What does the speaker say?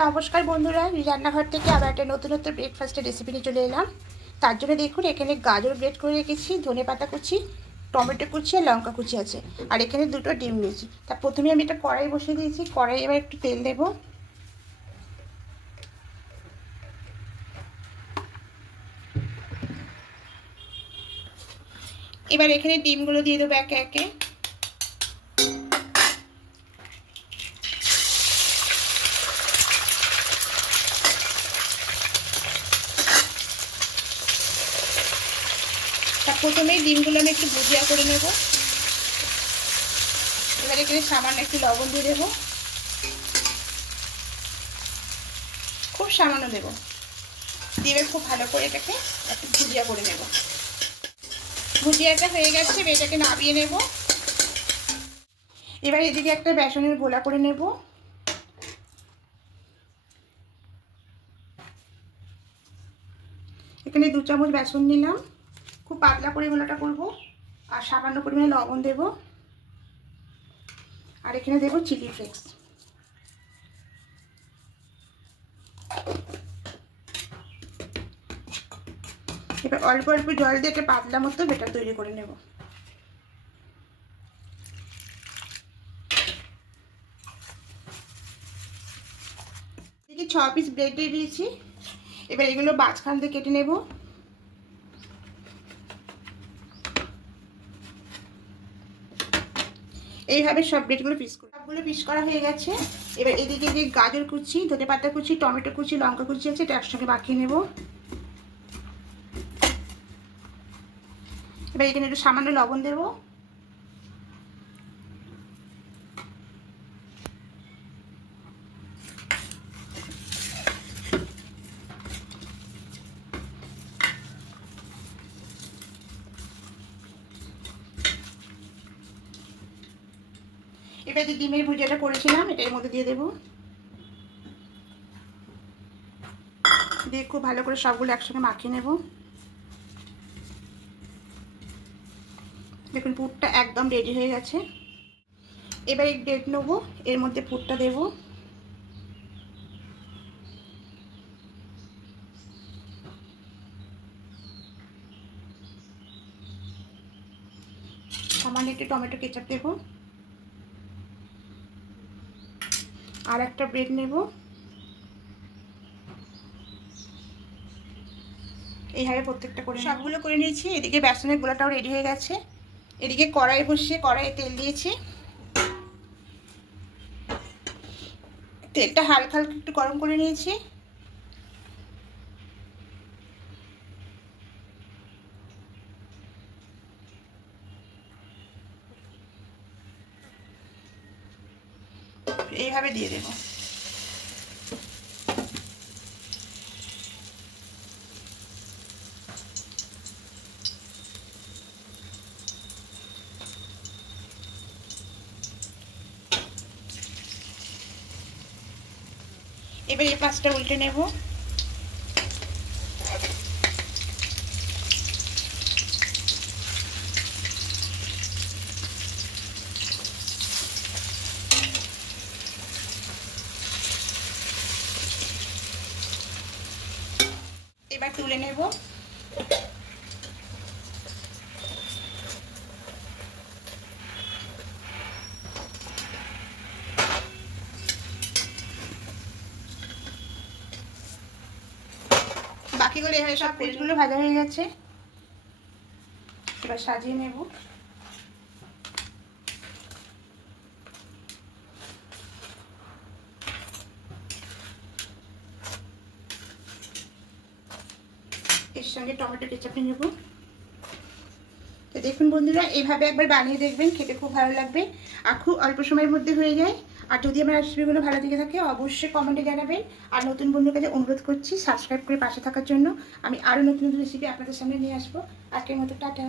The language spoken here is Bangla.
নমস্কার বন্ধুরা, রান্নাঘর থেকে আবার একটা নতুন ব্রেকফাস্টের রেসিপি নিয়ে চলে এলাম। তার জন্য দেখুন এখানে গাজর গ্রেট করে রেখেছি, ধনেপাতা কুচি, টমেটো কুচি আর লঙ্কা কুচি আছে, আর এখানে দুটো ডিম নিয়েছি। তা প্রথমে আমি একটা কড়াই বসিয়ে দিয়েছি। কড়াই এবার একটু তেল দেব। এবার এখানে ডিমগুলো দিয়ে দেবো একে একে। প্রথমেই ডিমগুলো আমি একটু ভুজিয়া করে নেব। এবার এখানে সামান্য একটু লবণ দিয়ে দেবো, খুব সামান্য দেবো, দিয়ে খুব ভালো করে এটাকে একটু ভুজিয়া করে নেব। ভুজিয়াটা হয়ে গেছে, এটাকে নামিয়ে নেব। এবার এদিকে একটা বেসনের গোলা করে নেব। এখানে 2 চামচ বেসন নিলাম, খুব পাতলা করে গোলাটা করব। আর সামান্য পরিমাণে লবণ দেব, আর এখানে দেব চিলি ফ্লেক্স। এবার অল্প অল্প জল দিয়ে একটা পাতলা মতো ব্যাটার তৈরি করে নেব। এদিকে 6 পিস ব্রেড দিয়ে দিয়েছি। এবার এগুলো মাঝখান দিয়ে কেটে নেব। এইভাবে সব ব্রেডগুলো সবগুলো পিস করা হয়ে গেছে। এবার এদিকে যে গাজর কুচি, ধনেপাতা কুচি, টমেটো কুচি, লঙ্কা কুচি আছে, এটা একসঙ্গে মাখিয়ে নেব। এবার এখানে একটু সামান্য লবণ দেব। এবার যে ডিমের ভুজিয়াটা করেছিলাম এটা এর মধ্যে দিয়ে দেব, দিয়ে খুব ভালো করে সবগুলো একসঙ্গে মাখিয়ে নেব। দেখুন পুরটা একদম রেডি হয়ে গেছে। এবার এই ব্রেড নেবো, এর মধ্যে পুরটা দেব। সামান্য একটু টমেটো কেচাপ দেব, আর একটা ব্রেড নেব। এইভাবে প্রত্যেকটা করে সবগুলো করে নিয়েছি। এদিকে বেসনের গোলাটাও রেডি হয়ে গেছে। এদিকে কড়াই বসিয়ে কড়াইয়ে তেল দিয়েছি। তেলটা হালকা হালকা একটু গরম করে নিয়েছি। এইভাবে দিয়ে দেব। এবার এই পাঁচটা উল্টে নেব। এবার তুলে নেব। বাকিগুলো এভাবে সব পিসগুলো ভাজা হয়ে গেছে। এবার সাজিয়ে নেব। এর সঙ্গে টমেটো কেচাপ নেব। তো দেখুন বন্ধুরা, এইভাবে একবার বানিয়ে দেখবেন, খেতে খুব ভালো লাগবে আর খুব অল্প সময়ের মধ্যে হয়ে যায়। আর যদি আমার রেসিপিগুলো ভালো লেগে থাকে অবশ্যই কমেন্টে জানাবেন। আর নতুন বন্ধুর কাছে অনুরোধ করছি সাবস্ক্রাইব করে পাশে থাকার জন্য। আমি আরও নতুন নতুন রেসিপি আপনাদের সামনে নিয়ে আসবো। আজকের মতো টাটা।